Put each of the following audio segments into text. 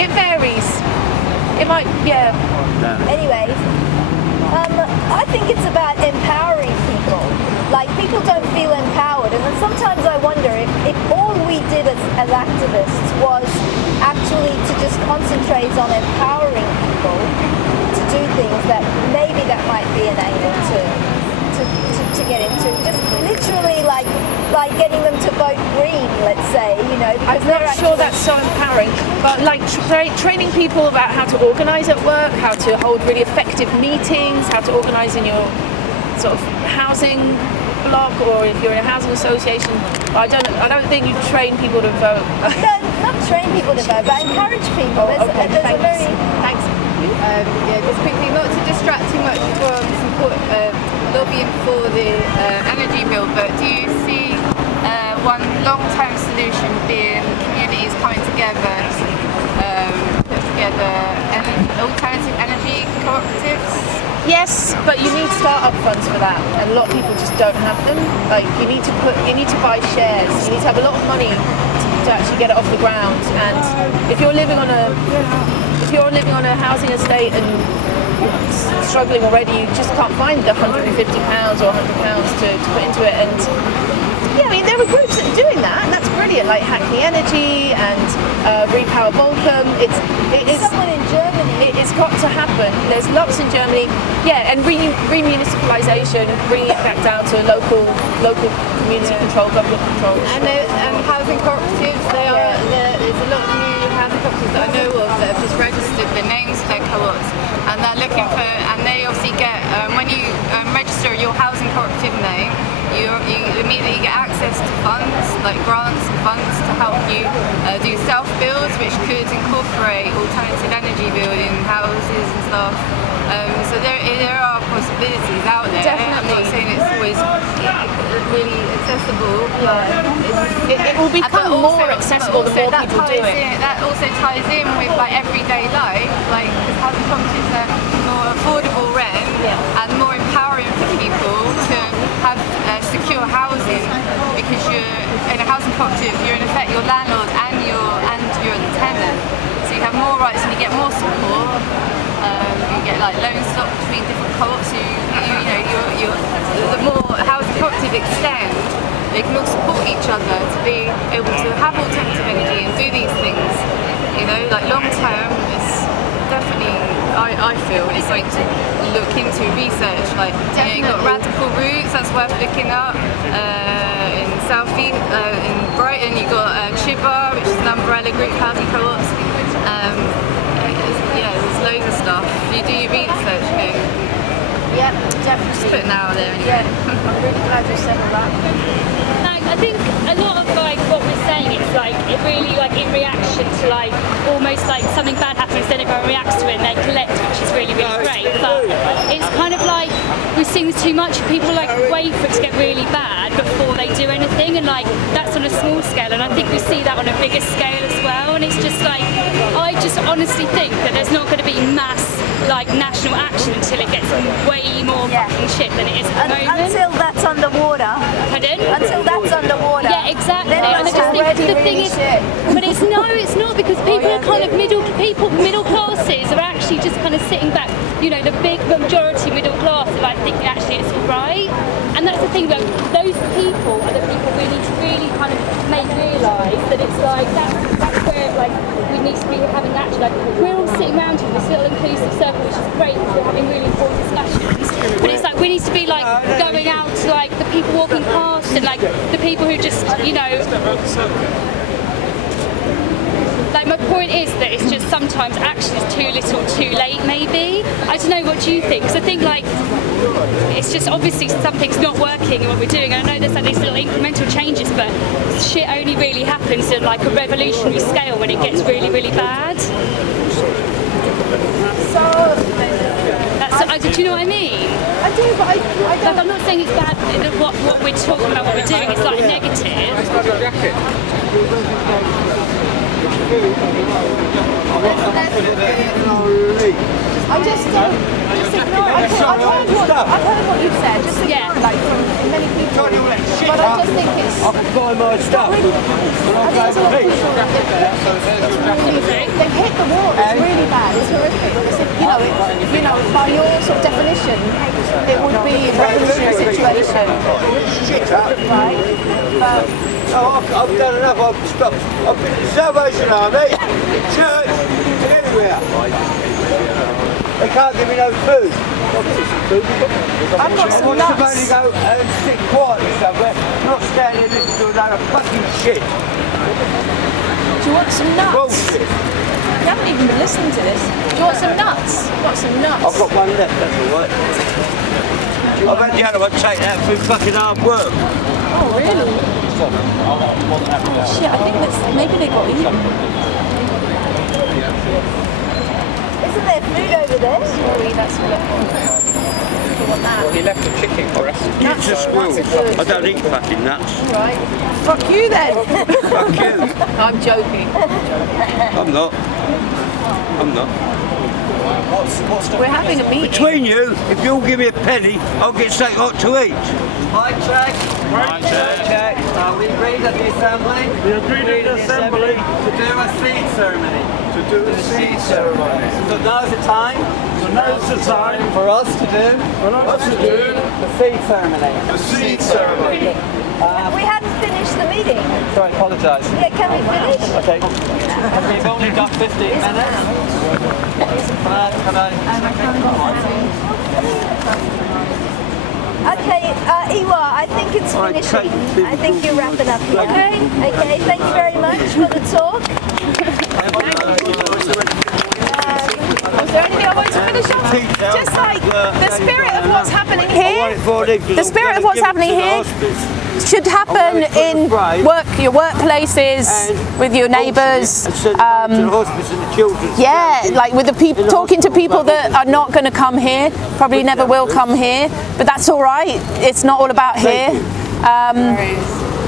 It varies. It might, yeah. Anyways, I think it's about empowering people. Like, people don't feel empowered, and then sometimes I wonder if all we did as activists was actually to just concentrate on empowering people to do things that maybe that might be an angle to get into. Just literally like getting them to vote green, let's say, you know. I'm not sure that's so empowering, but like training people about how to organise at work, how to hold really effective meetings, how to organise in your sort of housing block, or if you're in a housing association. I don't think you train people to vote. No, not train people to vote, but encourage people. Thanks. Just quickly, not to distract too much from lobbying for the energy bill, but do you see one long-term solution being communities coming together, put together alternative energy cooperatives? Yes, but you need start-up funds for that, and a lot of people just don't have them. Like, you need to buy shares. You need to have a lot of money to actually get it off the ground. And if you're living on a housing estate and you're struggling already, you just can't find the £150 or £100 to put into it. And yeah, I mean, there are groups that are doing that, and that's brilliant. Like Hackney Energy and Repower Bolcom. It's someone in Germany. It's got to happen. There's lots in Germany. Yeah, and remunicipalisation, bringing it back down to local community control, government control. And housing cooperatives, there's a lot of new housing cooperatives that I know of that have just registered their names for their co-ops, and they're looking for, and they obviously get, when you register your housing cooperative name, you immediately get access to funds, like grants and funds to help you do self-builds, which could incorporate alternative energy building, houses and stuff. So there are possibilities out there. Definitely. I'm not saying it's always really accessible, but it will become more accessible the more people do it. That also ties in with like everyday life, like because housing cooperatives are more affordable rent and more empowering for people to have secure housing, because you're in a housing cooperative, you're in effect your landlord and you're the tenant, so you have more rights and you get more support. You get like loan stock between different co-ops. The more housing cooperatives extend, they can all support each other to be able to have alternative energy and do these things. You know, like long term, it's definitely, I feel it's something to look into, research. Like, you've got Radical Roots, that's worth looking up. In Southie, in Brighton, you've got Chiba, which is an umbrella group for housing co-ops. There's loads of stuff. You do your research, you know. Yep, definitely. Just put it out there anyway. Yeah, I'm really glad you said all that. I think a lot of like what we're saying is like it really like in reaction to like almost like something bad happens, then everyone reacts to it and they collect, which is really great. But it's kind of like we've seen this too much. People like wait for it to get really bad before they do anything, and like that's on a small scale. And I think we see that on a bigger scale as well. And it's just like I just honestly think that there's not going to be mass like national action until it gets way more fucking shit than it is at the moment. Until that's underwater. Pardon? Until that's underwater. Yeah, exactly. Then And I just think the thing is, but it's not because people are kind of middle classes are actually just kind of sitting back. You know, the big majority middle class are like thinking actually it's all right. And that's the thing about those people are the people we need to really kind of make realise that it's like that's where like we need to be having actually like we're all sitting around in this little inclusive circle, which is great because we're having really important discussions. But it's like we need to be like going out to like the people walking past and like the people who just, you know, like my point is that it's just sometimes action is too little too late maybe. I don't know, what do you think? Because I think like it's just obviously something's not working in what we're doing. I know there's like these little incremental changes, but shit only really happens at like a revolutionary scale when it gets really, really bad. Do you know what I mean? I do, but I don't. Like, I'm not saying it's bad. What we're talking about, what we're doing, it's like negative. I just ignore. I've heard what you've said, just like from many people. But I just think it's. I can buy my stuff. I think there's a lot of people that they've hit the wall. It's really bad. It's horrific. By your sort of definition, it would be a revolutionary situation, right? But I've done enough. I've been to the Salvation Army, church, and everywhere. They can't give me no food. I've got some I want nuts. somebody to go and sit quietly somewhere, not standing and listening to a load of fucking shit. Do you want some nuts? Bullshit. You haven't even been listening to this. Do you want some nuts? Got some nuts. I've got one left, that's all right. I've had the other one taken out through fucking hard work. Oh, really? Shit, I think maybe they got eaten. Isn't there food over there? Sorry, that's what you want that. Well, he left the chicken for us. You just will. I don't eat fucking nuts. Right. Fuck you then. Fuck you. I'm joking. I'm not. I'm not. We're having a meeting. Between you, if you all give me a penny, I'll get something hot to eat. Hi, check. Check. We agreed at the assembly. We agreed at the assembly to do a seed ceremony. So now's the time. For us to do. The seed ceremony. We hadn't finished the meeting. Sorry, apologise. Yeah, can we finish? Okay. We've only got 15 minutes. Can Okay, Ewa, I think it's finishing. I think you're wrapping up here. Okay, thank you very much for the talk. Was there anything I wanted to finish off? Just like the spirit of what's happening here. The spirit of what's happening here should happen in your workplaces, with your neighbours. Yeah, like with the people, talking to people that are not going to come here, probably never will come here, but that's all right. It's not all about here.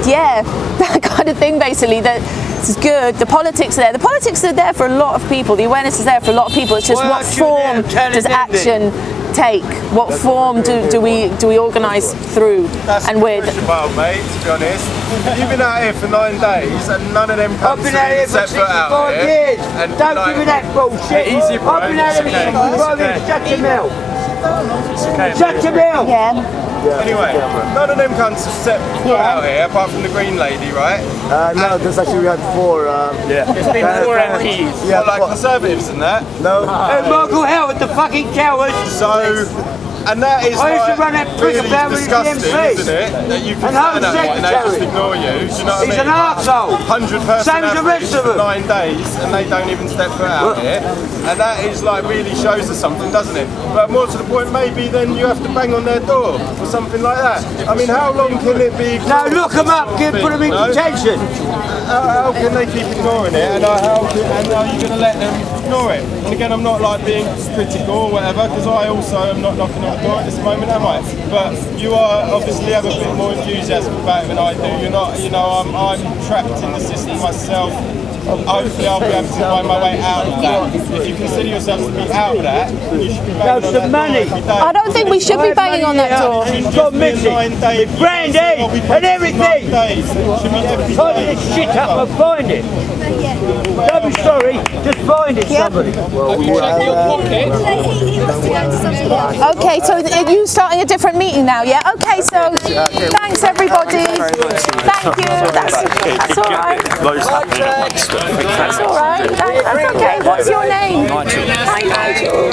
Yeah, that kind of thing basically. That it's good. The politics are there. The politics are there for a lot of people. The awareness is there for a lot of people. It's just what form does action take? What form do we organise through and with? Well, mate, to be honest, you've been out here for 9 days and none of them I've been out here for 65 years. And Don't give me that bullshit. Easy, bro. I've been out here for 65 years. Shut your mouth. Shut your mouth. Yeah. Anyway, none of them cunts have set foot out here apart from the green lady, right? No, there's actually we had 4. There's been 4 MPs. Yeah, like conservatives and that. No. And Michael Howard, the fucking coward. So, and that is I used to run that prison really down with the disgusting, MC. isn't it? That you can And Home stand up and they just Secretary. ignore you. Do you know what I mean? He's an arsehole. 100 person Same as the rest of them. 9 days and they don't even step foot out here, and that is like really shows us something, doesn't it? But more to the point, maybe then you have to bang on their door or something like that. I mean, how long can it be? Now look them up, put them in detention. How can they keep ignoring it, and how are you going to let them ignore it? And again, I'm not like being critical or whatever, because I also am not knocking on the door at this moment, am I? But you are obviously have a bit more enthusiasm about it than I do. You're not, you know, I'm trapped in the system myself. Hopefully I'll be able to find my way out of that. If you consider yourselves to be out of that, you should be banging on that door every day. I don't think we should be banging on that door. It's gone missing. With brandy and everything. Tidy this shit up and find it. Don't be sorry, just find it, somebody. Check your pockets. He wants to go to something else. Okay, so are you starting a different meeting now? Yeah. Okay, so thanks everybody. Thank you. That's all right. That's all right. That's okay. What's your name? Nigel. Hi, Nigel.